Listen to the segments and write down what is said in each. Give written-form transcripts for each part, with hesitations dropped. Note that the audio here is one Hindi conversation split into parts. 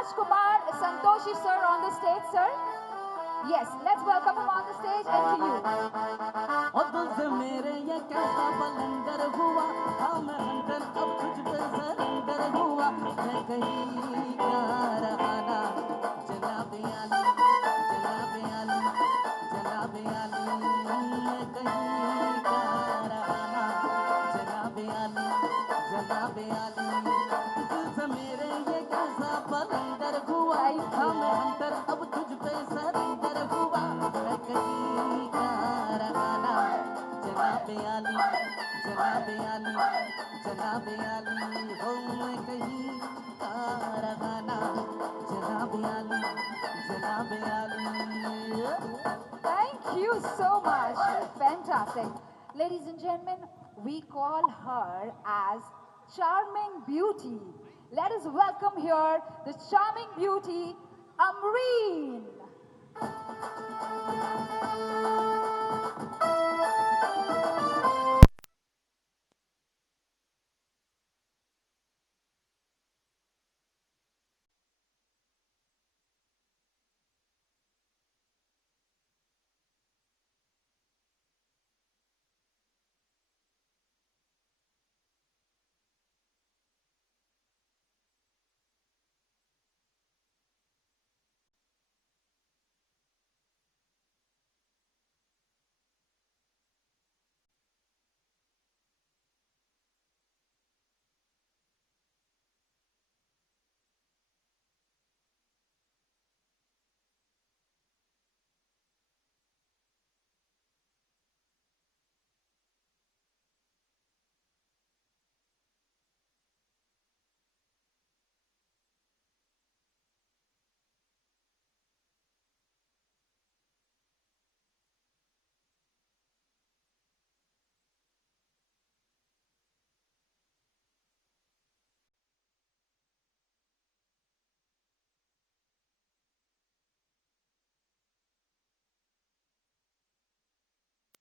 Rajkumar Santoshi sir on the stage, sir. Yes, let's welcome him on the stage and to you. और तुझसे मेरे ये कैसा बलंदर हुआ, हाँ मैं हंटर अब तुझ पे सरेंडर हुआ, मैं कहीं का रहा ना, जनाबे आली, जनाबे आली, जनाबे आली, मैं कहीं का रहा ना, जनाबे आली, जनाबे आली, तुझसे मेरे ये कैसा बलंदर हुआ, हाँ मैं हंटर अब तुझ पे सरेंडर हुआ, मैं कहीं का रहा ना, जनाबे आली, जनाबे आली, जनाबे आली, हो मैं कहीं का रहा ना, जनाबे आली, जनाबे आली। Thank you so much. Fantastic. Ladies and gentlemen, we call her as Charming Beauty. Let us welcome here the Charming Beauty, Amreen.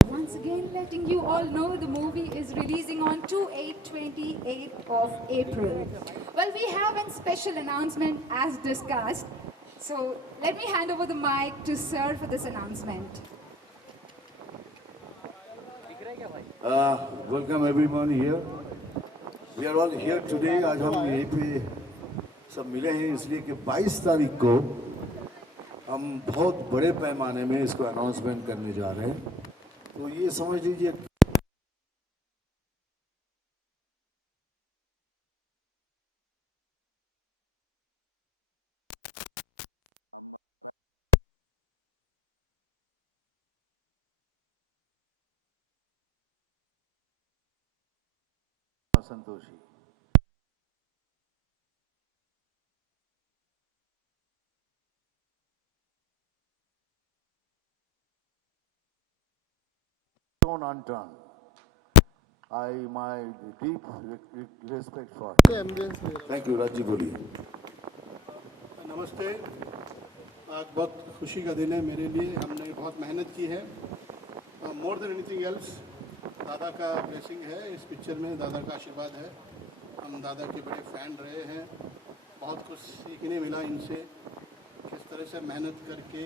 Once again, letting you all know the movie is releasing on 28 of April. Well, we have a special announcement as discussed. So let me hand over the mic to Sir for this announcement. Welcome everyone here. We are all here today. आज हम यहीं पे सब मिले हैं इसलिए कि 22 तारीख को हम बहुत बड़े पैमाने में इसको अनाउंसमेंट करने जा रहे हैं. तो ये समझ लीजिए Santoshi. Stone unturned. My deep respect for. Thank you, Raji बोलिए. नमस्ते. आज बहुत खुशी का दिन है मेरे लिए. हमने बहुत मेहनत की है. मोर देन एनीथिंग एल्स दादा का ब्लेसिंग है इस पिक्चर में. दादा का आशीर्वाद है. हम दादा के बड़े फ़ैन रहे हैं. बहुत कुछ सीखने मिला इनसे, किस तरह से मेहनत करके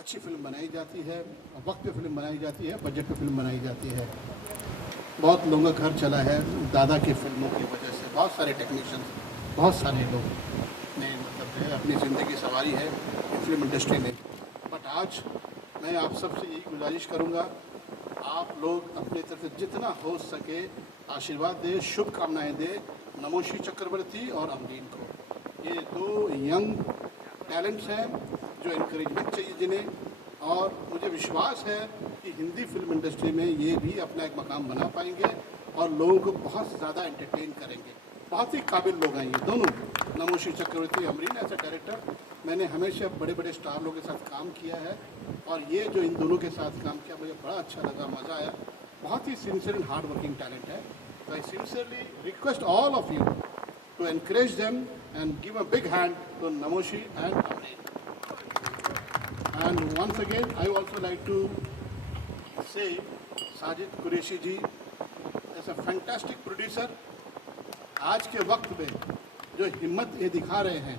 अच्छी फिल्म बनाई जाती है, वक्त पे फिल्म बनाई जाती है, बजट पे फिल्म बनाई जाती है. बहुत लोगों का घर चला है दादा की फिल्मों की वजह से. बहुत सारे टेक्नीशियंस, बहुत सारे लोग ने मतलब अपनी ज़िंदगी सवारी है फिल्म इंडस्ट्री में. बट आज मैं आप सबसे यही गुजारिश करूँगा, आप लोग अपनी तरफ से जितना हो सके आशीर्वाद दें, शुभकामनाएँ दें नमोशी चक्रवर्ती और अमरीन को. ये दो यंग टैलेंट्स हैं जो इनकरेजमेंट चाहिए जिन्हें. और मुझे विश्वास है कि हिंदी फिल्म इंडस्ट्री में ये भी अपना एक मकाम बना पाएंगे और लोगों को बहुत ज़्यादा एंटरटेन करेंगे. बहुत ही काबिल लोग हैं ये दोनों, नमोशी चक्रवर्ती, अमरीन. एज ए डायरेक्टर मैंने हमेशा बड़े बड़े स्टार लोगों के साथ काम किया है और ये जो इन दोनों के साथ काम किया मुझे बड़ा अच्छा लगा, मज़ा आया. बहुत ही sincere and hard working talent है. तो I sincerely request all of you to encourage them and give a big hand to Namoshi and Amreen. And once again, I also like to say Sajid Qureshi ji is a fantastic producer. आज के वक्त में जो हिम्मत ये दिखा रहे हैं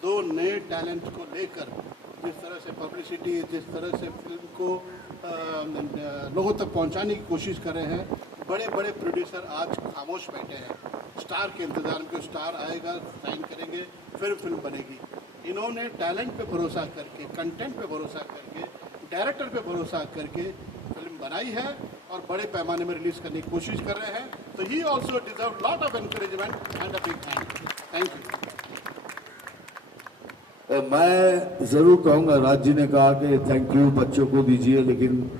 दो नए टैलेंट को लेकर, जिस तरह से पब्लिसिटी, जिस तरह से फिल्म को लोगों तक पहुंचाने की कोशिश कर रहे हैं। बड़े बड़े प्रोड्यूसर आज खामोश बैठे हैं, स्टार के इंतज़ार में, स्टार आएगा, साइन करेंगे, फिर फिल्म बनेगी। इन्होंने टैलेंट पे भरोसा करके, कंटेंट पे भरोसा करके, डायरेक्टर पे भरोसा करके फिल्म बनाई है और बड़े पैमाने में रिलीज़ करने की कोशिश कर रहे हैं। तो he also deserve lot of encouragement and a big hand. Thank you. मैं ज़रूर कहूँगा, राज जी ने कहा कि थैंक यू बच्चों को दीजिए, लेकिन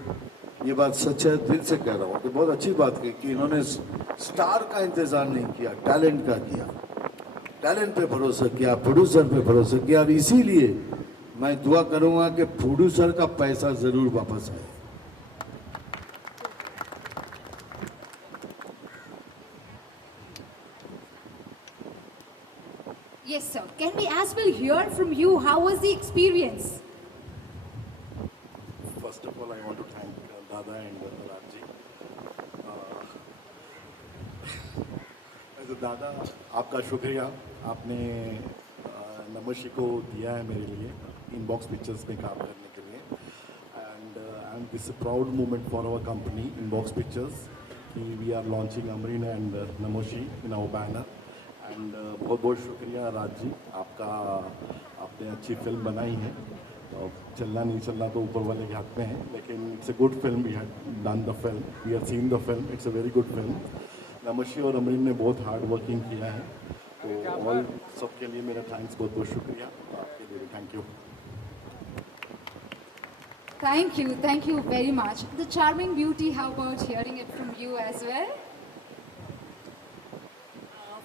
ये बात सच है, दिल से कह रहा हूँ कि बहुत अच्छी बात कही कि इन्होंने स्टार का इंतज़ार नहीं किया, टैलेंट का किया, टैलेंट पे भरोसा किया, प्रोड्यूसर पे भरोसा किया। और इसीलिए मैं दुआ करूँगा कि प्रोड्यूसर का पैसा ज़रूर वापस आए। Yes, sir. Can we as well hear from you? How was the experience? First of all, I want to thank Dada and Rajji. तो दादा, आपका शुक्रिया, आपने नमोशी को दिया है मेरे लिए इनबॉक्स पिक्चर्स में काम करने के लिए। And this proud moment for our company inbox pictures कि we are launching Amreen and Namoshi in our banner. And बहुत बहुत शुक्रिया राज जी, आपका, आपने अच्छी फिल्म बनाई है। और चलना नहीं चलना तो ऊपर वाले के हाथ में है, लेकिन it's a good film. We had done the film, we have seen the film, it's a very good film. Namoshi और अमरीन ने बहुत हार्ड वर्किंग किया है, तो ऑल सबके लिए मेरा थैंक्स, बहुत बहुत शुक्रिया आपके लिए। Thank you. Thank you very much. The charming beauty, how about hearing it from you as well?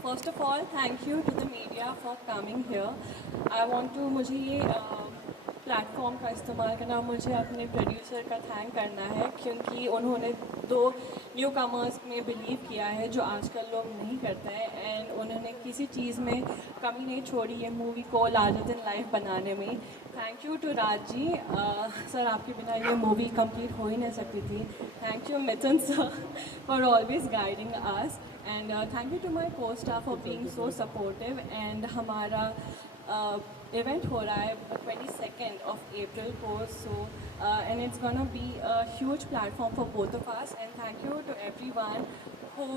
First of all, thank you to the media for coming here. I want to, मुझे ये प्लेटफॉर्म का इस्तेमाल करना, मुझे अपने प्रोड्यूसर का थैंक करना है, क्योंकि उन्होंने दो न्यू कमर्स में बिलीव किया है जो आजकल लोग नहीं करते हैं। एंड उन्होंने किसी चीज़ में कमी नहीं छोड़ी ये मूवी को लार्जर देन लाइफ बनाने में। Thank you to Raj ji, sir आपके बिना ये मूवी कंप्लीट हो ही नहीं सकती थी। Thank you Mithun sir for always guiding us, and thank you to my को staff for being so supportive. And हमारा इवेंट हो रहा है 22nd of April को, so and it's gonna be a huge platform for both of us, and thank you to everyone who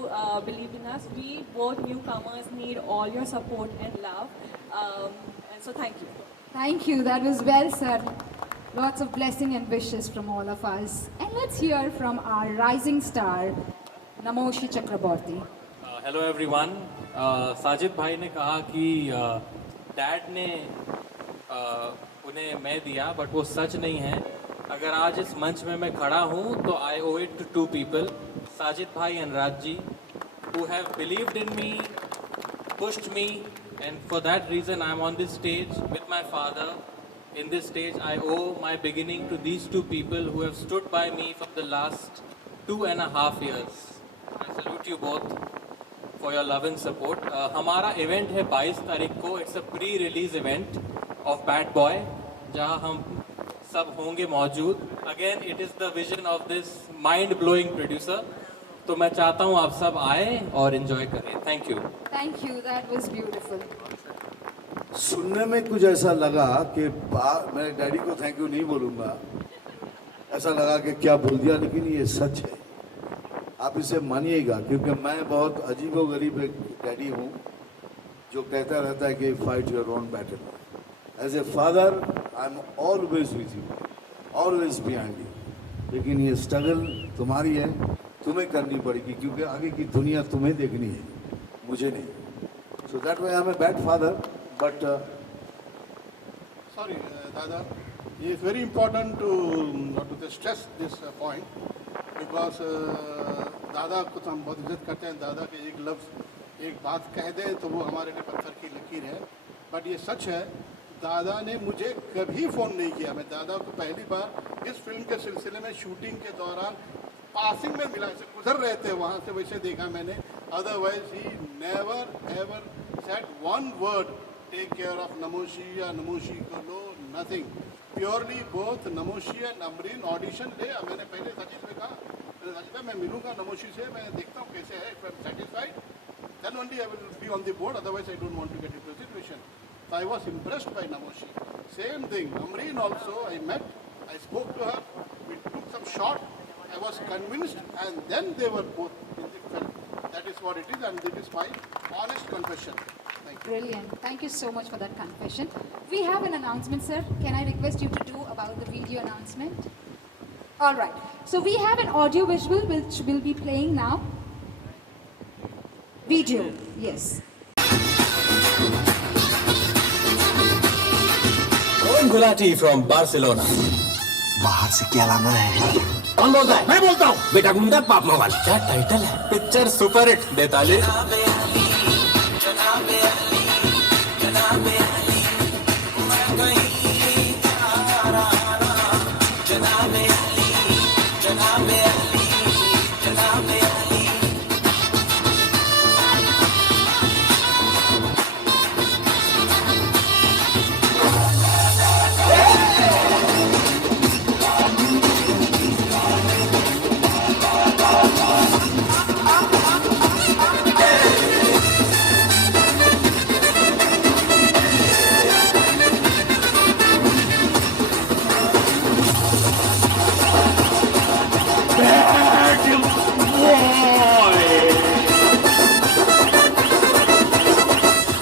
believed in us. We both newcomers need all your support and love, and so thank you. Thank you. That was well, sir. Lots of blessing and wishes from all of us. And let's hear from our rising star, Namoshi Chakraborty. Hello everyone. Sajid भाई ने कहा कि डैड ने उन्हें मैं दिया, बट वो सच नहीं है। अगर आज इस मंच में मैं खड़ा हूँ तो आई ओwe it to two people, Sajid भाई and Raj ji, who have believed in me, pushed me, and for that reason I am on this stage with my father. In this stage I owe my beginning to these two people who have stood by me for the last 2.5 years. I salute you both for your love and support. हमारा इवेंट है 22 तारीख को। It's a pre release event of bad boy, जहां हम सब होंगे मौजूद। Again it is the vision of this mind blowing producer. तो मैं चाहता हूं आप सब आए और एंजॉय करें। Thank you. Thank you. That was beautiful. सुनने में कुछ ऐसा लगा कि मैं डैडी को थैंक यू नहीं बोलूँगा, ऐसा लगा कि क्या बोल दिया, लेकिन ये सच है, आप इसे मानिएगा। क्योंकि मैं बहुत अजीबोगरीब एक डैडी हूँ जो कहता रहता है कि fight your own battle. As a father I am always with you, always behind you. लेकिन ये स्ट्रगल तुम्हारी है, तुम्हें करनी पड़ेगी, क्योंकि आगे की दुनिया तुम्हें देखनी है, मुझे नहीं। So that way I am a bad father, but Sorry, Dada, it is very important to stress this point, because दादा को तो हम बहुत इज्जत करते हैं। दादा के एक लफ्ज़, एक बात कह दें तो वो हमारे लिए पत्थर की लकीर है। बट ये सच है, दादा ने मुझे कभी फ़ोन नहीं किया। मैं दादा को पहली बार इस फिल्म के सिलसिले में शूटिंग के दौरान पासिंग में मिला, ऐसे गुजर रहे थे वहाँ से, वैसे देखा मैंने। Otherwise he never ever said one word take care of Namoshi या नमोशी को लो, nothing. Purely both Namoshi and Amreen audition ले। मैंने पहले सचिन से कहा, सचिन मैं मिलूंगा नमोशी से, मैं देखता हूँ कैसे है, satisfied. then only I will be on the board, otherwise I don't want to get into a situation. So I was impressed by Namoshi. Same thing, Amreen also I met, I spoke to her, we took some shot, I was convinced, and then they were both in the film. That is what it is, and it is my honest confession. Thank you. Brilliant. Thank you so much for that confession. We have an announcement, sir. Can I request you to do about the video announcement? All right. So we have an audio visual which will be playing now. Video. Yes. Gulati from Barcelona. बाहर से क्या लाना है? कौन बोलता है? मैं बोलता हूँ। बेटा गुंडा पाप मवाल। क्या टाइटल है? Picture super hit 42।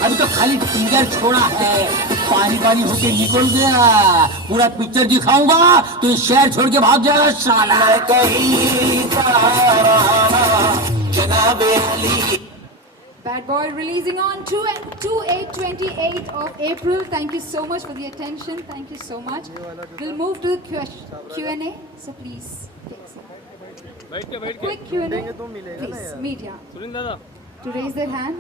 अभी तो खाली टीजर छोड़ा है, पानी पानी होके निकल गया। पूरा पिक्चर दिखाऊंगा तो शहर छोड़ के भाग जाएगा साला। Bad Boy releasing on 2/8/28 of April. Thank you so much for the attention. Thank you so much. We'll move to the Q&A. So please take some. Quick Q&A. Please, media. To raise their hand.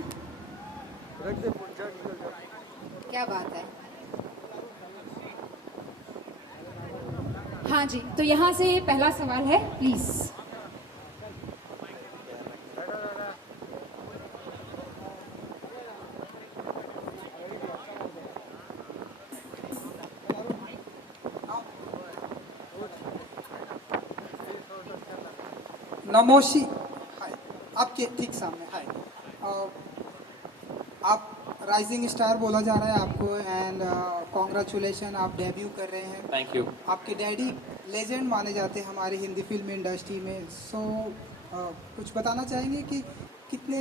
क्या बात है? हाँ जी, तो यहाँ से पहला सवाल है, प्लीज। नमोशी, हाय, आपके ठीक सामने, हाय। आप राइजिंग स्टार बोला जा रहा है आपको, एंड कॉन्ग्रेचुलेशन, आप डेब्यू कर रहे हैं। Thank you. आपके डैडी लेजेंड माने जाते हैं हमारी हिंदी फिल्म इंडस्ट्री में। सो कुछ बताना चाहेंगे कि कितने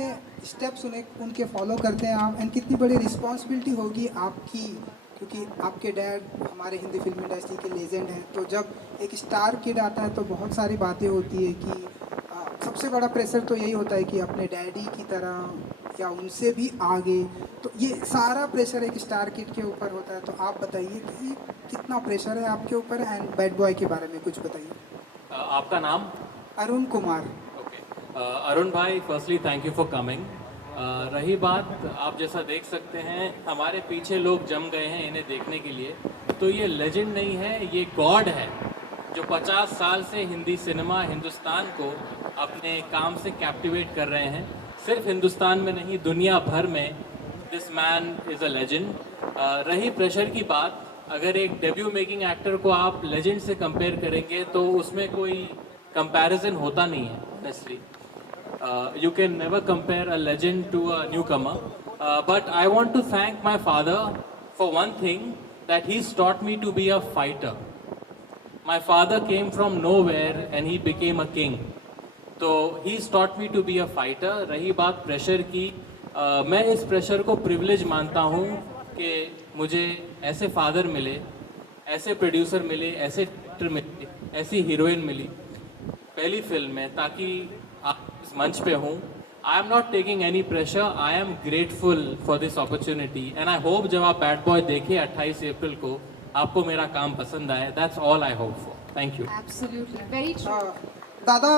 स्टेप्स उनके फॉलो करते हैं आप, एंड कितनी बड़ी रिस्पॉन्सिबिलिटी होगी आपकी, क्योंकि आपके डैड हमारे हिंदी फिल्म इंडस्ट्री के लेजेंड हैं। तो जब एक स्टार किड आता है तो बहुत सारी बातें होती है कि सबसे बड़ा प्रेशर तो यही होता है कि अपने डैडी की तरह या उनसे भी आगे, तो ये सारा प्रेशर एक स्टार किड के ऊपर होता है। तो आप बताइए कि कितना प्रेशर है आपके ऊपर, एंड बैड बॉय के बारे में कुछ बताइए। आपका नाम? अरुण कुमार। ओके, अरुण भाई, firstly thank you for coming. रही बात, आप जैसा देख सकते हैं हमारे पीछे लोग जम गए हैं इन्हें देखने के लिए। तो ये लेजेंड नहीं है, ये गॉड है जो 50 साल से हिंदी सिनेमा हिंदुस्तान को अपने काम से कैप्टिवेट कर रहे हैं। सिर्फ हिंदुस्तान में नहीं, दुनिया भर में this man is a legend. रही प्रेशर की बात, अगर एक डेब्यू मेकिंग एक्टर को आप लेजेंड से कंपेयर करेंगे तो उसमें कोई कंपैरिजन होता नहीं है necessary. You can never compare a legend to a newcomer. But I want to thank my father for one thing, that he's taught me to be a fighter. My father came from nowhere and he became a king. So he's taught me to be a fighter. रही बात प्रेशर की, मैं इस प्रेशर को प्रिविलेज मानता हूँ कि मुझे ऐसे फादर मिले, ऐसे प्रोड्यूसर मिले, ऐसे एक्टर मिले, ऐसी हीरोइन मिली पहली फिल्म में, ताकि आप इस मंच पे हूँ। I am not taking any pressure, I am grateful for this opportunity, and I hope जब आप बैड बॉय देखिए 28 अप्रैल को, आपको मेरा काम पसंद आए। That's all I hope for. Thank you. Absolutely, very true. दादा,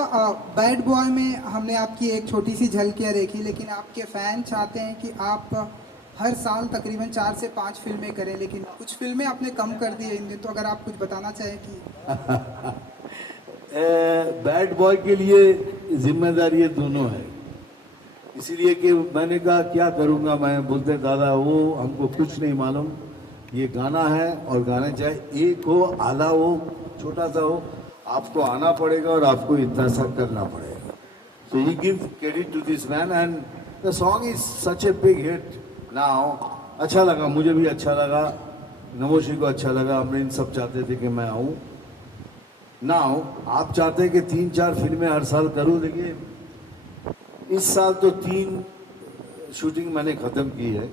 बैड बॉय में हमने आपकी एक छोटी सी झलकियाँ देखी, लेकिन आपके फैन चाहते हैं कि आप हर साल तकरीबन 4 से 5 फिल्में करें, लेकिन कुछ फिल्में आपने कम कर दी हैं। तो अगर आप कुछ बताना चाहें कि बैड बॉय के लिए जिम्मेदारी ये दोनों है, इसीलिए कि मैंने कहा क्या करूँगा मैं, बोलते दादा वो हमको कुछ नहीं मालूम, ये गाना है और गाना चाहे एक हो, आला हो, छोटा सा हो, आपको आना पड़ेगा और आपको इतना सा करना पड़ेगा। So he give credit to this man, and the song is such a big hit now. अच्छा लगा, मुझे भी अच्छा लगा, नमोशी को अच्छा लगा, अमरीन सब चाहते थे कि मैं आऊँ. नाउ आप चाहते हैं कि 3-4 फिल्में हर साल करूँ. देखिए इस साल तो 3 शूटिंग मैंने ख़त्म की है,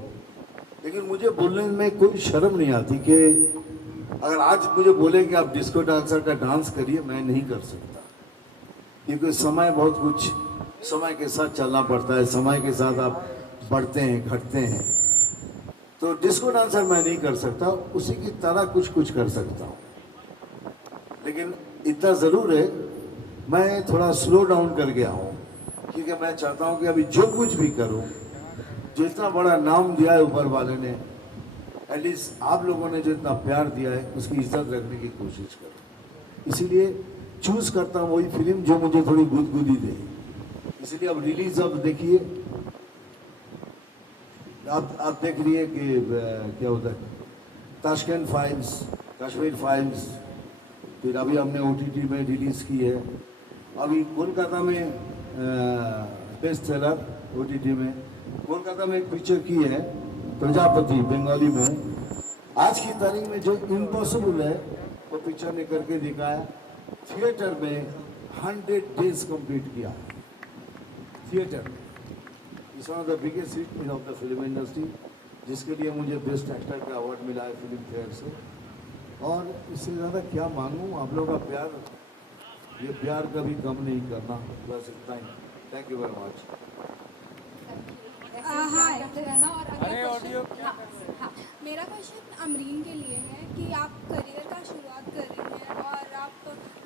लेकिन मुझे बोलने में कोई शर्म नहीं आती कि अगर आज मुझे बोले कि आप डिस्को डांसर का डांस करिए, मैं नहीं कर सकता, क्योंकि समय बहुत कुछ समय के साथ चलना पड़ता है, समय के साथ आप बढ़ते हैं घटते हैं. तो डिस्को डांसर मैं नहीं कर सकता, उसी की तरह कुछ कुछ कर सकता हूँ. लेकिन इतना ज़रूर है, मैं थोड़ा स्लो डाउन कर गया हूँ, क्योंकि मैं चाहता हूँ कि अभी जो कुछ भी करूँ, जो इतना बड़ा नाम दिया है ऊपर वाले ने, एटलीस्ट आप लोगों ने जो इतना प्यार दिया है उसकी इज्जत रखने की कोशिश करो. इसीलिए चूज़ करता हूँ वही फिल्म जो मुझे थोड़ी गुदगुदी दे. इसलिए अब रिलीज अब देखिए, आप देख रही है कि क्या होता है, ताशकंद फाइल्स, कश्मीर फाइल्स, फिर अभी हमने OTT में रिलीज़ की है. अभी कोलकाता में बेस्ट सेलर OTT में कोलकाता में एक पिक्चर की है प्रजापति बंगाली में. आज की तारीख में जो इम्पॉसिबल है वो पिक्चर ने करके दिखाया. थिएटर में 100 डेज कंप्लीट किया थिएटर में. It's one of the biggest hit of the film industry, जिसके लिए मुझे बेस्ट एक्टर का अवार्ड मिला है फिल्म फेयर से. और इससे ज़्यादा क्या मांगूँ, आप लोगों का प्यार, ये प्यार कभी कम नहीं करना, बस इतना ही. Thank you very much. Hi और अगला ऑडियो क्वेश्चन. हाँ, मेरा क्वेश्चन अमरीन के लिए है कि आप करियर का शुरुआत कर रही हैं और आप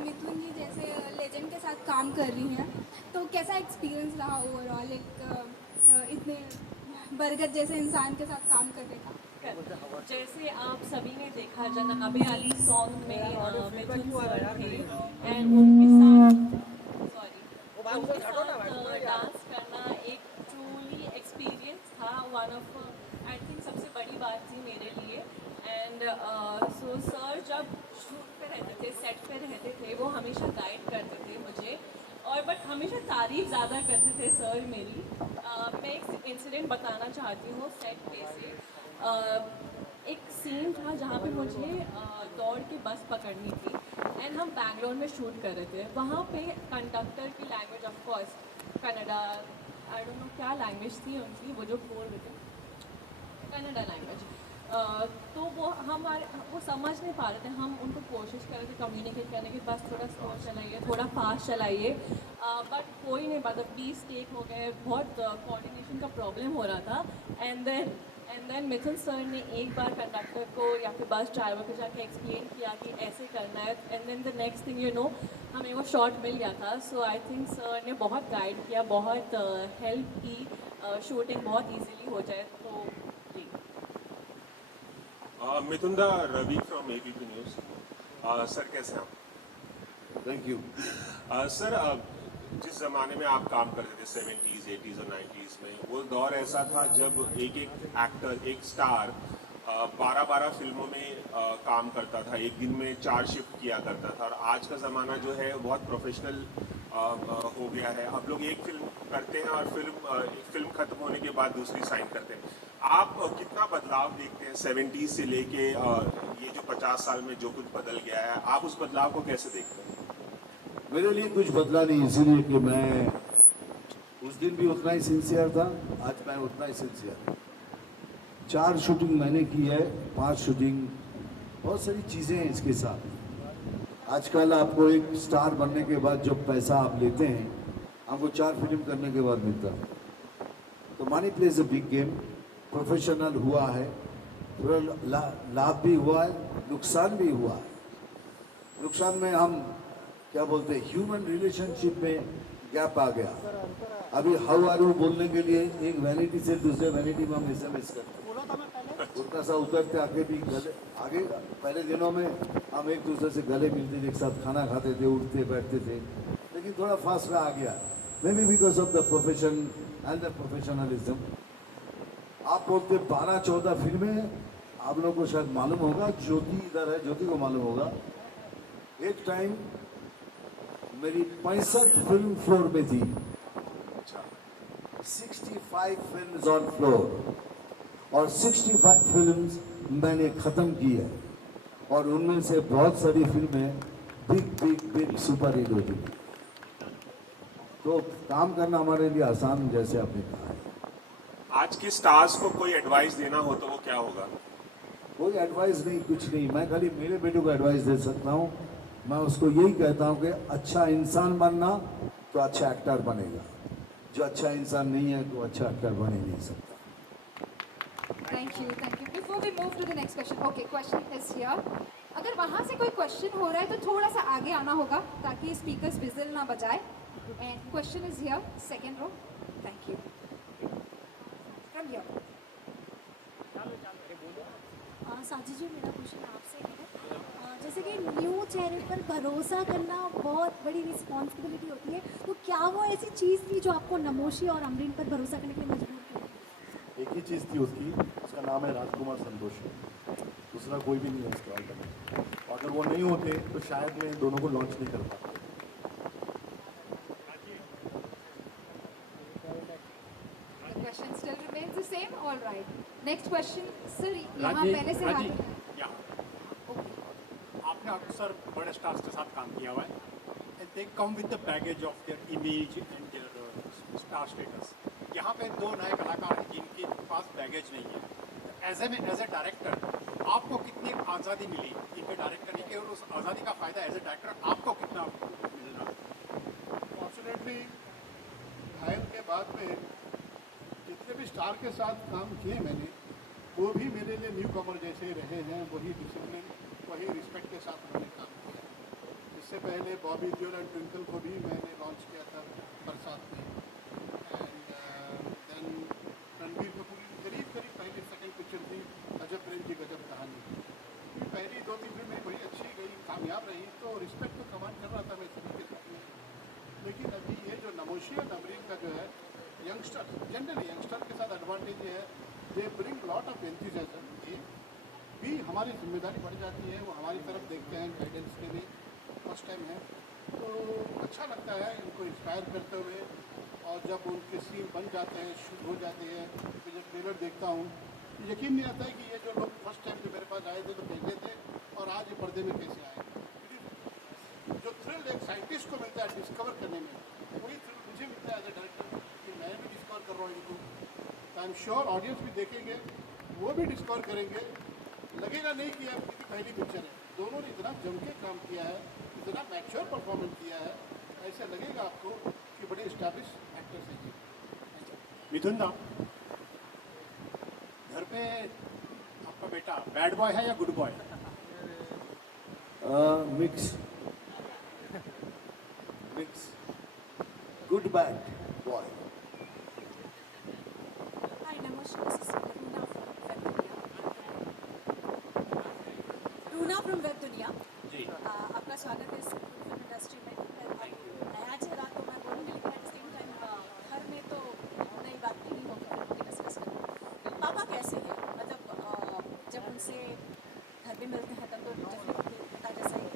मिथुन जी जैसे लेजेंड के साथ काम कर रही हैं, तो कैसा एक्सपीरियंस रहा ओवरऑल एक इतने बरगद जैसे इंसान के साथ काम करने का? जैसे आप सभी ने देखा जनाबे अली सॉन्ग में मिथुन सर थे एंड उनके साथ डांस करना एक ट्रूली एक्सपीरियंस था. वन ऑफ आई थिंक सबसे बड़ी बात थी मेरे लिए. एंड सो सर जब शूट पे रहते थे, सेट पे रहते थे, वो हमेशा गाइड करते थे मुझे, और बट हमेशा तारीफ ज़्यादा करते थे सर मेरी. मैं एक इंसिडेंट बताना चाहती हूँ सेट पे से. एक सीन था जहाँ पे मुझे दौड़ के बस पकड़नी थी एंड हम बैंगलोर में शूट कर रहे थे. वहाँ पे कंडक्टर की language of course Kannada, I don't know क्या लैंग्वेज थी उनकी, वो जो बोल रहे थे कन्नड़ा लैंग्वेज. तो वो समझ नहीं पा रहे थे. हम उनको कोशिश कर रहे थे कम्युनिकेट करने की, बस थोड़ा स्लो चलाइए, थोड़ा फास्ट चलाइए, बट कोई नहीं. मतलब 20 टेक हो गए, बहुत कोऑर्डिनेशन का प्रॉब्लम हो रहा था. एंड देन मिथुन सर ने एक बार कंडक्टर को या फिर बस ड्राइवर को जाके एक्सप्लेन किया कि ऐसे करना है. And then the next thing you know हमें वो शॉट मिल गया था. सो आई थिंक सर ने बहुत गाइड किया, बहुत हेल्प की, शूटिंग बहुत ईजीली हो जाए. तो जी. Mithunda Ravi from ABP news. Sir कैसे हैं आप? Thank you. सर जिस ज़माने में आप काम करते थे 70s, 80s और 90s में, वो दौर ऐसा था जब एक एक्टर, एक स्टार 12-12 फिल्मों में काम करता था, एक दिन में 4 शिफ्ट किया करता था. और आज का ज़माना जो है बहुत प्रोफेशनल हो गया है. अब लोग एक फिल्म करते हैं और फिल्म खत्म होने के बाद दूसरी साइन करते हैं. आप कितना बदलाव देखते हैं 70s से लेके ये जो 50 साल में जो कुछ बदल गया है, आप उस बदलाव को कैसे देखते हैं? मेरे लिए कुछ बदला नहीं, इसीलिए कि मैं उस दिन भी उतना ही सिंसियर था, आज मैं उतना ही सिंसियर. 4 शूटिंग मैंने की है, 5 शूटिंग, बहुत सारी चीज़ें हैं इसके साथ. आजकल आपको एक स्टार बनने के बाद जो पैसा आप लेते हैं, आपको 4 फिल्म करने के बाद मिलता है. तो money plays a big game. Professional हुआ है, थोड़ा लाभ भी हुआ है, नुकसान भी हुआ है. नुकसान में हम क्या बोलते हैं, ह्यूमन रिलेशनशिप में गैप आ गया. अभी हाउ आर यू बोलने के लिए एक वैनिटी से दूसरे वैनिटी में हम SMS करते हैं. उतना सा उतरते आके भी गले आगे. पहले दिनों में हम एक दूसरे से गले मिलते थे, एक साथ खाना खाते थे, उठते बैठते थे, लेकिन थोड़ा फासला आ गया. May be because of the profession and the professionalism. आप बोलते 12-14 फिल्में, आप लोगों को शायद मालूम होगा, ज्योति इधर है, ज्योति को मालूम होगा, एक टाइम मेरी 65 फिल्म फ्लोर में थी. 65 फिल्म्स ऑन फ्लोर और 65 फिल्म्स मैंने ख़त्म की है और उनमें से बहुत सारी फिल्में big big big super hit होती थी। तो काम करना हमारे लिए आसान, जैसे आपने कहा है। आज के स्टार्स को कोई एडवाइस देना हो तो वो क्या होगा? कोई एडवाइस नहीं, कुछ नहीं। मैं खाली मेरे बेटे को एडवाइस दे सकता हूँ। मैं उसको यही कहता हूँ कि अच्छा इंसान बनना तो अच्छा एक्टर बनेगा, जो अच्छा इंसान नहीं है तो अच्छा एक्टर बन ही नहीं सकता। Thank you, thank you. Before we move to the next question, okay, question is here. अगर वहाँ से कोई क्वेश्चन हो रहा है तो थोड़ा सा आगे आना होगा ताकि स्पीकर्स विजिल ना बजाए। And question is here, second row. Thank you. From here. Sajid जी, मेरा क्वेश्चन आपसे है, जैसे कि न्यू चेहरे पर भरोसा करना बहुत बड़ी रिस्पॉन्सिबिलिटी होती है, तो क्या वो ऐसी चीज़ थी जो आपको नमोशी और अमरीन पर भरोसा करने के लिए मजबूर किया? एक ही चीज़ थी उसकी, उसका नाम है राजकुमार संतोषी। दूसरा कोई भी नहीं है उसका अल्टरनेट। और अगर वो नहीं होते तो शायद मैं दोनों को लॉन्च नहीं कर पाता। The question still remains the same. All right. Next question, sir. यहाँ पहले से हाथ। आपने अक्सर बड़े स्टार्स के साथ काम किया हुआ है, and they come with the baggage of their image and their star status. यहाँ पे दो नए कलाकार हैं जिनके पास बैगेज नहीं है। एज ए डायरेक्टर आपको कितनी आज़ादी मिली इनके डायरेक्ट करने की, और उस आज़ादी का फ़ायदा एज ए डायरेक्टर आपको कितना मिल रहा? फॉर्चुनेटली घायल के बाद में जितने भी स्टार के साथ काम किए मैंने, वो भी मेरे लिए न्यू कमर जैसे ही रहे हैं। वही डिसिप्लिन, वही रिस्पेक्ट के साथ उन्होंने काम किया। इससे पहले बॉबी देओल एंड ट्विंकल को भी मैंने लॉन्च किया था बरसात में। एंड देन रणबीर कपूर की करीब पहली सेकंड पिक्चर थी अजब प्रेम की गजब कहानी। पहली 2-3 फिल्में बड़ी अच्छी गई, कामयाब रही, तो रिस्पेक्ट तो कमांड कर रहा था मैं सभी के साथ में। लेकिन अभी ये जो नमोशी और नमरीन का जो है, यंगस्टर जनरली यंगस्टर के साथ एडवांटेज ये है, they bring lot of enthusiasm. ये भी हमारी जिम्मेदारी बढ़ जाती है, वो हमारी तरफ देखते हैं गाइडेंस के लिए। फर्स्ट टाइम है तो अच्छा लगता है इनको इंस्पायर करते हुए। और जब उनके सीन बन जाते हैं, शूट हो जाते हैं, तो जब ट्रेलर देखता हूँ तो यकीन नहीं आता है कि ये जो लोग फर्स्ट टाइम जो मेरे पास आए थे तो पहले थे और आज ये पर्दे में कैसे आए। जो थ्रिल एक साइंटिस्ट को मिलता है डिस्कवर करने में, वही थ्रिल मुझे मिलता है एज ए डायरेक्टर कि मैं भी डिस्कवर कर रहा हूँ इनको। आई एम श्योर ऑडियंस भी देखेंगे, वो भी डिस्कवर करेंगे। लगेगा नहीं कि अब किसी पहली पिक्चर है, दोनों ने इतना जम के काम किया है, इतना मैच्योर परफॉर्मेंस किया है, ऐसा लगेगा आपको कि बड़े इस्टेब्लिश एक्टर्स हैं ये। मिथुन दा, घर पे आपका बेटा बैड बॉय है या good boy? Mix good bad boy. Hi, namaskar. This is Runa from Web Dunia. जी आपका स्वागत है इस फिल्म इंडस्ट्री में। नया चेहरा तो मैं बोलूँगी, लेकिन एट द सेम टाइम घर में तो नई बात नहीं होगी, फिल्म की डिस्कस करें। पापा कैसे हैं? मतलब जब उनसे घर पे मिलते हैं तब तो डेफिनेटली पिता जैसा ही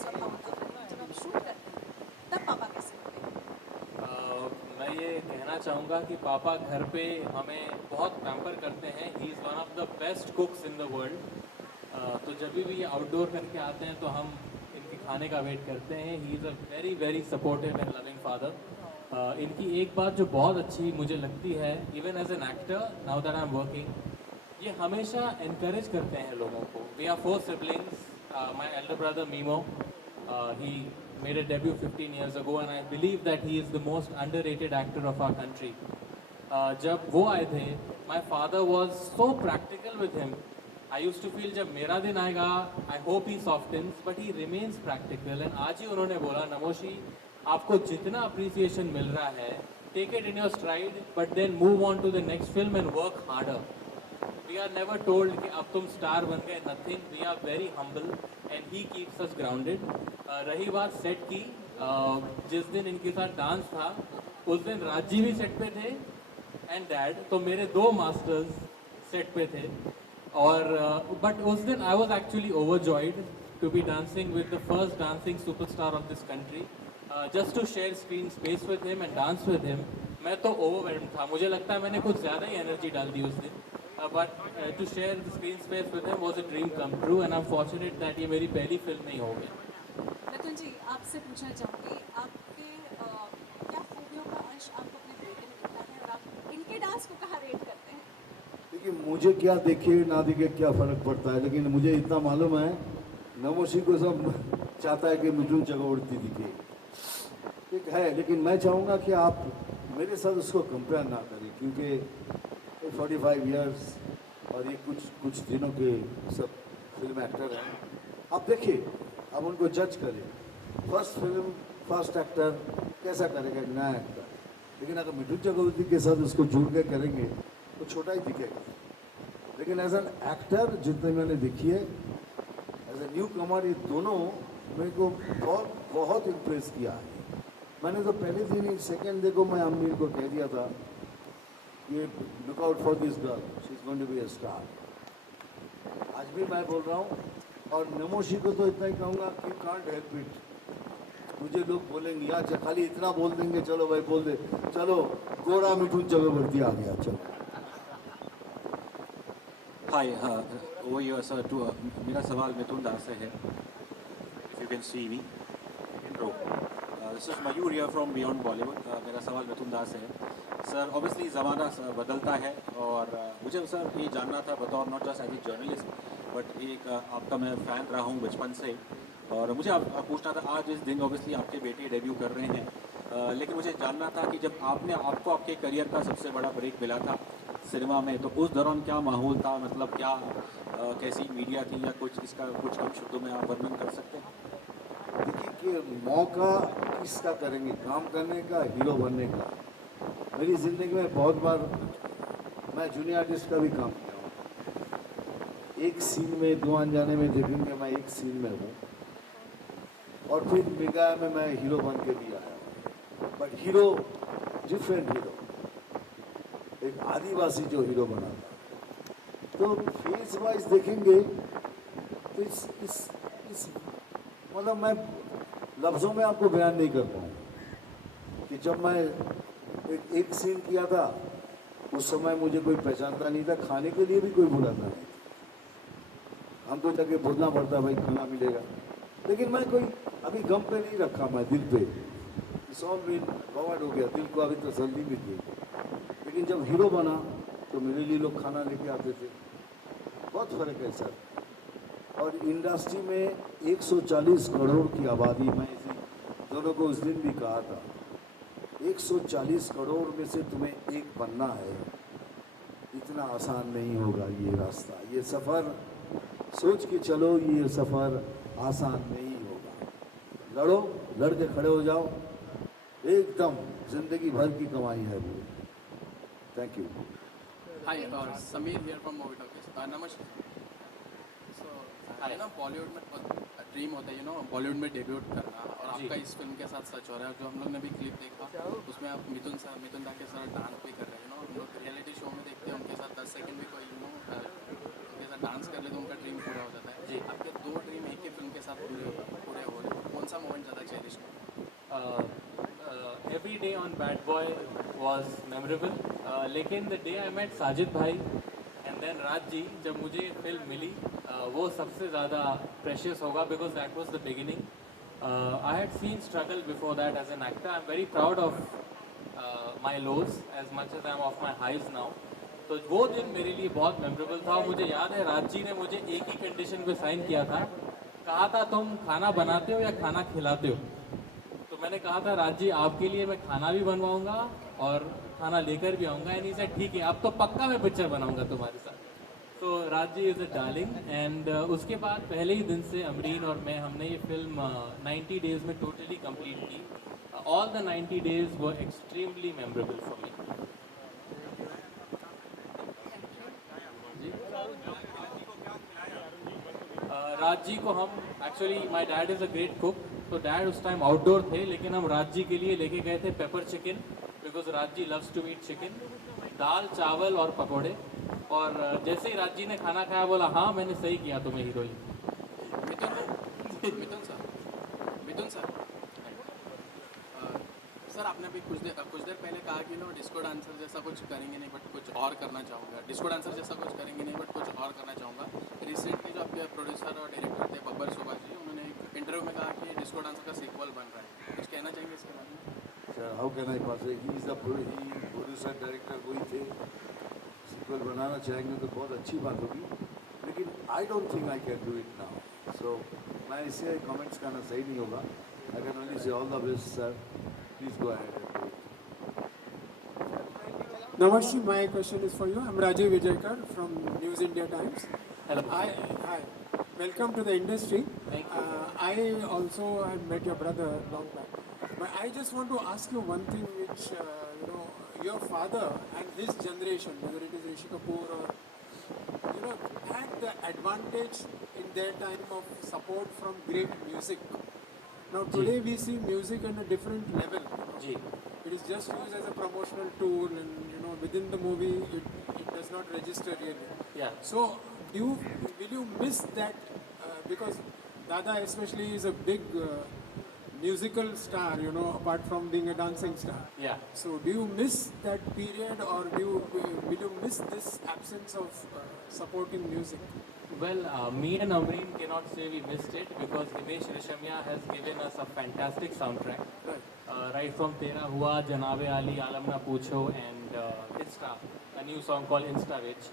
स्वभाव होता है, जब आप शूट करते हैं तब पापा कैसे होते हैं? मैं ये कहना चाहूँगा कि पापा घर पे हमें बहुत पैम्पर करते हैं। He is one of the best कुक्स in the world. तो जब भी ये आउटडोर करके आते हैं तो हम इनके खाने का वेट करते हैं। He is a very very supportive and loving father. इनकी एक बात जो बहुत अच्छी मुझे लगती है, even as an actor now that I am working, ये हमेशा इनकरेज करते हैं लोगों को। We are 4 siblings. My elder brother Mimo, he made a debut 15 years ago and I believe that he is the most underrated actor of our country. जब वो आए थे, my father was so practical with him. I used to feel जब मेरा दिन आएगा, I hope he softens, but he remains practical. And आज ही उन्होंने बोला, नमोशी आपको जितना appreciation मिल रहा है, take it in your stride, but then move on to the next film and work harder. We are never told कि अब तुम स्टार बन गए, nothing. We are very humble and he keeps us grounded. रही बात सेट की, जिस दिन इनके साथ डांस था उस दिन राजी भी सेट पे थे एंड डैड, तो मेरे 2 मास्टर्स सेट पे थे। और बट उस दिन I was actually overjoyed to be dancing with the first dancing superstar of this country, just to share screen space with him and dance with him. मैं तो ओवरवेल्म था, मुझे लगता है मैंने कुछ ज़्यादा ही एनर्जी डाल दी उस दिन, but to share the screen space with him was a dream come true and I am fortunate that ये मेरी पहली फिल्म नहीं हो गई। मिथुन जी, आपसे पूछना चाहूँगी, आपके क्या खूबियों का अंश आपको अपने बेटे में दिखता है और आप इनके डांस को कहाँ रेट करते हैं? देखिए, मुझे क्या दिखे ना दिखे क्या फ़र्क पड़ता है, लेकिन मुझे इतना मालूम है नमोशी को सब चाहता है कि मिथुन चक्रवर्ती दिखे, ठीक है। लेकिन मैं चाहूँगा कि आप मेरे साथ उसको कंपेयर ना करें, क्योंकि 45 इयर्स और ये कुछ दिनों के सब फिल्म एक्टर हैं। आप देखिए, अब उनको जज करें, फर्स्ट फिल्म फर्स्ट एक्टर कैसा करेगा एक नया एक्टर, लेकिन अगर मिथुन चक्रवर्ती के साथ उसको जुड़ के करेंगे तो छोटा ही दिखेगा। लेकिन एज एन एक्टर जितने मैंने देखी है, एज ए न्यू कमर, ये दोनों मेरे को बहुत इम्प्रेस किया है। मैंने तो पहले दिन ही सेकेंड देखो मैं अमीर को कह दिया था ये look out for this girl, she is going to be a star. आज भी मैं बोल रहा हूँ, और नमोशी को तो इतना ही कहूँगा कि कांट हेल्प इट। मुझे लोग बोलेंगे यार खाली इतना बोल देंगे, चलो भाई बोल दे, चलो गोरा मिथुन चक्रवर्ती आ गया, चलो। हाय, वो ये सर टू मेरा सवाल मिथुन दास से है, if you can see me intro. This is Mayur here from beyond Bollywood. मेरा सवाल मिथुन दास है। सर, ऑब्वियसली ज़माना बदलता है और मुझे सर ये जानना था बतौर not just as a journalist, but एक आपका मैं फ़ैन रहा हूँ बचपन से, और मुझे आप पूछना था, आज इस दिन ऑब्वियसली आपके बेटे डेब्यू कर रहे हैं, लेकिन मुझे जानना था कि जब आपको आपके करियर का सबसे बड़ा ब्रेक मिला था सिनेमा में, तो उस दौरान क्या माहौल था, मतलब क्या कैसी मीडिया थी, या कुछ इसका कुछ कम शब्दों में आप वर्णन कर सकते हैं? देखिए कि मौका किसका करेंगे, काम करने का, हीरो बनने का। मेरी ज़िंदगी में बहुत बार मैं जूनियर आर्टिस्ट का भी काम किया हूँ। एक सीन में 2 अनजाने में देखेंगे मैं एक सीन में हूँ, और फिर मेगा में मैं हीरो बन के भी आया हूँ, बट हीरो डिफरेंट हीरो, एक आदिवासी जो हीरो बना था। तो फेस वाइज देखेंगे तो इस मतलब मैं लफ्ज़ों में आपको बयान नहीं कर पाऊँ कि जब मैं एक सीन किया था उस समय मुझे कोई पहचानता नहीं था, खाने के लिए भी कोई बुलाता नहीं था। हम तो जाके बोलना पड़ता भाई खाना मिलेगा, लेकिन मैं कोई अभी गम पे नहीं रखा, मैं दिल पे इस ऑल बिन कवर्ड हो गया, दिल को अभी तसल्ली मिल गई। लेकिन जब हीरो बना तो मेरे लिए लोग खाना लेके आते थे, बहुत फ़र्क है सर। और इंडस्ट्री में 140 करोड़ की आबादी, मैं इसी दोनों को उस दिन भी कहा था, 140 करोड़ में से तुम्हें एक बनना है, इतना आसान नहीं होगा ये रास्ता, ये सफ़र सोच के चलो, ये सफ़र आसान नहीं होगा। लड़ो, लड़ के खड़े हो जाओ, एकदम ज़िंदगी भर की कमाई है वो। Thank you. Hi, Sameer here from movie talkies. नमस्कार। ना बॉलीवुड में ड्रीम होता है, बॉलीवुड में डेब्यूट करना, और आपका इस फिल्म के साथ सच हो रहा है। जो हम लोग ने भी क्लिप देखा, उसमें आप मिथुन दा के साथ डांस भी कर रहे हैं। हम लोग रियलिटी शो में देखते हैं उनके साथ 10 सेकंड भी कोई उनके साथ डांस कर ले तो उनका ड्रीम पूरा हो जाता है। जी, आपके 2 ड्रीम एक ही फिल्म के साथ पूरे हो रहे हैं, कौन सा मोमेंट ज़्यादा चेरिश है? Every day on Bad Boy was memorable, लेकिन the day I met Sajid भाई and then राज जी, जब मुझे फिल्म मिली, वो सबसे ज़्यादा प्रेशियस होगा, because that was the beginning. I had seen struggle before that as an actor. I am very proud of my lows as much as I am of my highs now. तो वो दिन मेरे लिए बहुत मेमोरेबल था। मुझे याद है राज जी ने मुझे एक ही कंडीशन पे साइन किया था, कहा था तुम खाना बनाते हो या खाना खिलाते हो। तो मैंने कहा था राज जी आपके लिए मैं खाना भी बनवाऊँगा और खाना लेकर भी आऊँगा। एंड ही सेड ठीक है, अब तो पक्का मैं पिक्चर बनाऊँगा तुम्हारे साथ। तो Raj ji is a darling. And उसके बाद पहले ही दिन से अमरीन और मैं, हमने ये फिल्म 90 डेज़ में टोटली कंप्लीट की। All the 90 days were extremely memorable for me. Raj ji को हम actually, my dad is a great cook, तो डैड उस टाइम आउटडोर थे, लेकिन हम राज जी के लिए लेके गए थे pepper chicken, because Raj ji loves to eat chicken, दाल चावल और पकौड़े। और जैसे ही राज जी ने खाना खाया बोला हाँ मैंने सही किया तुम्हें हीरोइन। मिथुन सर, सर आपने अभी कुछ देर पहले कहा कि नो डिस्को डांसर जैसा कुछ करेंगे नहीं बट कुछ और करना चाहूँगा, डिस्को डांसर जैसा कुछ करेंगे नहीं बट कुछ और करना चाहूँगा। रिसेंटली जो आपके प्रोड्यूसर और डायरेक्टर थे बब्बर सुभाष जी, उन्होंने एक इंटरव्यू में कहा कि डिस्को डांसर का सीक्वल बन रहा है, कुछ कहना चाहेंगे इसके बारे में? Sir how can I pass, he is the producer director वही थे, सीक्वल बनाना चाहेंगे तो बहुत अच्छी बात होगी, लेकिन I don't think I can do it now, so मैं इससे कमेंट्स करना सही नहीं होगा। I can only say all the best sir, please go ahead. Namaste, my question is for you. I'm Rajiv Vijayakar from News India Times. Hello. Hi. Welcome to the industry. Thank you. I also have met your brother long back. But I just want to ask you one thing which, your father and his generation, whether it is Rishi Kapoor or, had the advantage in their time of support from great music. Now today we see music on a different level. It is just used as a promotional tool, and within the movie it does not register really. Yeah. So will you miss that because Dada especially is a big musical star, apart from being a dancing star. Yeah. So do you miss that period, or will you miss this absence of supporting music? Well, me and Amreen cannot say we missed it because Himesh Reshammiya has given us a fantastic soundtrack. Right from Tera Hua, Janabe Ali, Alam Na Pucho and Insta, a new song called Insta Rich.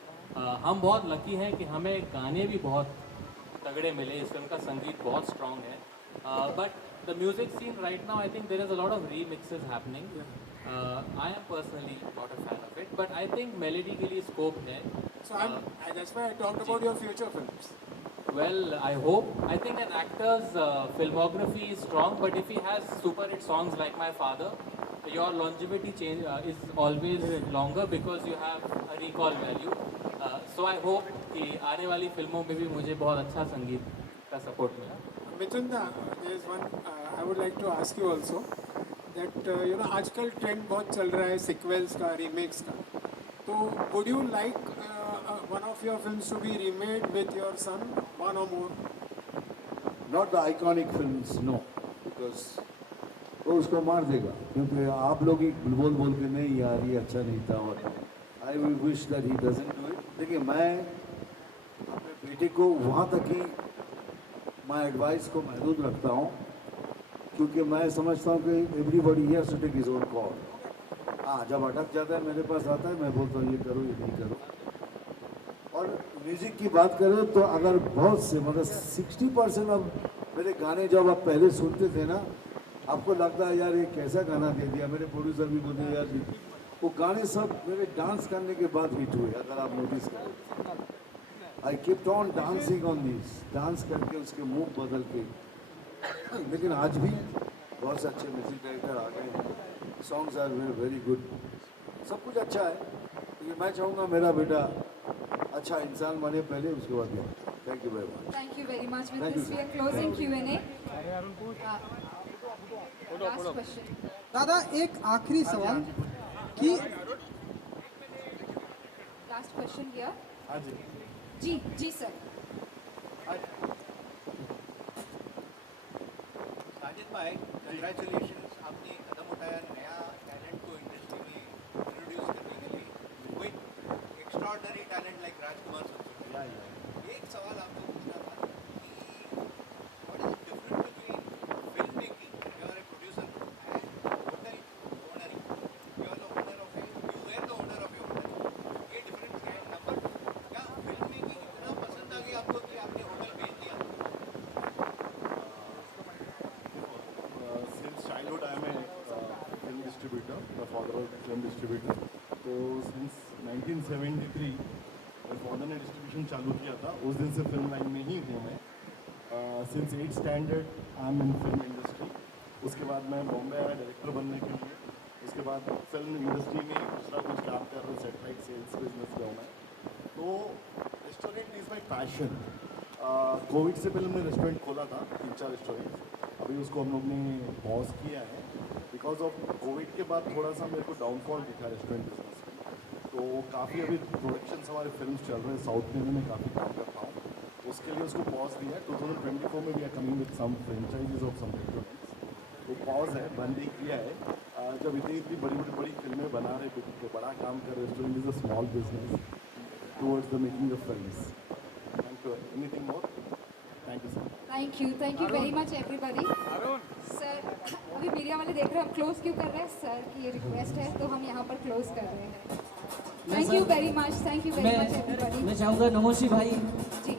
हम बहुत लकी हैं कि हमें गाने भी बहुत तगड़े मिले, इस फिल्म का संगीत बहुत स्ट्रॉन्ग है, but the music scene right now I think there is a lot of remixes happening. I am personally not a fan of it, but I think melody के लिए स्कोप है. So that's why I talked about your future films. Well, I hope. I think an actor's filmography is strong, but if he has super hit songs like my father, your longevity is always longer because you have a recall value. So I hope कि आने वाली फिल्मों में भी मुझे बहुत अच्छा संगीत का सपोर्ट मिला. Mithunda, there is one I would like to ask you also that आजकल ट्रेंड बहुत चल रहा है सीक्वल्स का, रीमेक्स का. तो would you like one of your films to be remade with your son, one or more? Not the iconic films, no, because वो उसको मार देगा, क्योंकि आप लोग ही बोल के नहीं यार ये अच्छा नहीं था, और I will wish that he doesn't do it. देखिए मैं अपने बेटे को वहाँ तक ही मैं एडवाइस को महदूद रखता हूँ, क्योंकि मैं समझता हूँ कि everybody here should take his own call. हाँ, जब अटक जाता है मेरे पास आता है, मैं बोलता हूँ ये करो ये नहीं करो. और म्यूजिक की बात करें तो अगर बहुत से मतलब 60% अब मेरे गाने जब आप पहले सुनते थे ना, आपको लगता है यार ये कैसा गाना दे दिया. मेरे प्रोड्यूसर भी बोलते यार वो गाने सब मेरे डांस करने के बाद हिट हुए, अगर आप नोटिस करें. I kept on dancing on this, dance करके उसके मुंह बदल के. लेकिन आज भी बहुत से अच्छे म्यूजिक डायरेक्टर आ गए हैं, सॉन्ग्स आर वेरी गुड, सब कुछ अच्छा है. लेकिन मैं चाहूँगा मेरा बेटा अच्छा इंसान बने पहले, उसके बाद क्या. Thank you very much. Thank you very much. With Thank this, you, we are closing Q&A. Last question. दादा एक आखिरी सवाल कि Last question here. हाँ जी. जी sir. साजिद भाई, कंग्रेचुलेशंस, आपने कदम उठाया नया टैलेंट को इंडस्ट्री में इंट्रोड्यूस करने के लिए. कोई extraordinary talent like Rajkumar Santosh. एक सवाल आपको पूछना था कि what is different between film making, you are a producer, and hotel owning. You are the owner of you were the owner of your hotel. ये डिफरेंस क्या है? नंबर क्या फिल्म मेकिंग इतना पसंद आ गया आपको कि आपने होटल बेच दिया? Since childhood I am a film distributor, the father of film distributor. तो since 1973 मेरे फादर ने डिस्ट्रीब्यूशन चालू किया था, उस दिन से फिल्म लाइन में ही हूँ मैं. Since 8th standard I am in film industry. उसके बाद मैं बॉम्बे आया डायरेक्टर बनने के लिए. उसके बाद फिल्म इंडस्ट्री में दूसरा कुछ काम कर रहा हूँ, सेटेलाइट सेल्स बिजनेस में हूँ मैं. तो restaurant is my passion. Covid से पहले मैं रेस्टोरेंट खोला था, 3-4 रेस्टोरेंट. अभी उसको हम लोग ने पॉज किया है बिकॉज ऑफ कोविड के बाद थोड़ा सा मेरे को डाउनफॉल दिखा रेस्टोरेंट बिजनेस में. तो काफ़ी अभी प्रोडक्शंस हमारे फिल्म्स चल रहे हैं, साउथ में मैं काफ़ी काम करता हूँ, उसके लिए उसको पॉज दिया है. 2024 में भी are coming with some franchises of some restaurants. तो पॉज है, बंद ही किया है. जब इतनी बड़ी फिल्में बना रहे थे, बड़ा काम कर रहे, restaurant is a small business towards the making of films. Thank you. Anything more? Thank you sir. Thank you very much everybody. Sir अभी मीडिया वाले देख रहे हैं, हम क्लोज क्यों कर रहे हैं? सर की ये रिक्वेस्ट है तो हम यहाँ पर क्लोज कर रहे हैं। Thank you very much everybody. मैं चाहूँगा नमोशी भाई जी